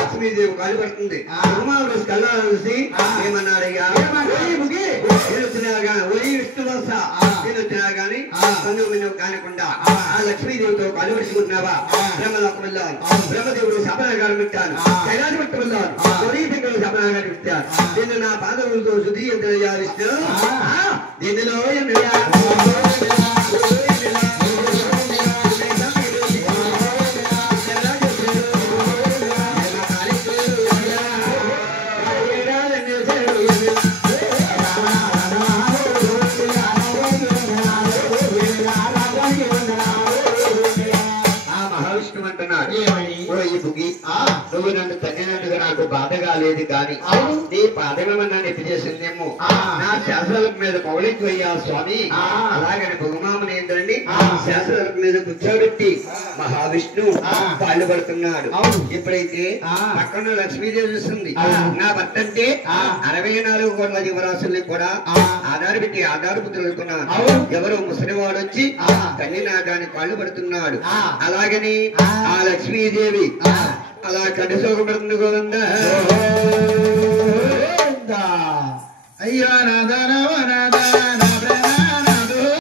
లక్ష్మీదేవి కాలు పడుతుంది ఉమావుడు కళ్ళాలు చూసి ఏమన్నారయ్యా నేను వచ్చినా ఒరి విష్ణు వలస నేను వచ్చినా గాని కన్ను కానకుండా ఆ లక్ష్మీదేవితో కాలు పడుచుకుంటున్నావా బ్రహ్మలోకం వెళ్ళాను బ్రహ్మదేవుడు సపనాగాలు పెట్టాను కైలాస పట్టు వెళ్ళాను ఒరి దగ్గర సపనాగాలు పెట్టాను నేను నా పాదవులతో శుద్ధి ఎంతయ్యా విష్ణు దీనిలో నువ్వు నన్ను తగ్గినట్టుగా నాకు బాధ కాలేదు కానీ నీ పాదమన్నా నొప్పి చేసిందేమో నా శాస్త్రాలకు మీద పౌళిత్వయ్యా స్వామి అలాగని భగమామని ఏంటండి శాస్త్రాలకు మీద కూర్చోబెట్టి మహావిష్ణు పాలు పడుతున్నాడు. ఎప్పుడైతే పక్కన లక్ష్మీదేవి చూస్తుంది నా భర్త అంటే 64 కోట్ల జీవరాశుల్ని కూడా ఆధారపెట్టి ఆధారపుత్రులు అనుకున్నాను. ఎవరో ముసలివాడు వచ్చి కన్య నాగానికి కాళ్ళు పడుతున్నాడు. అలాగని ఆ లక్ష్మీదేవి అలా కడిసోకబడుతుంది గోవిందా. అయ్యో నాదా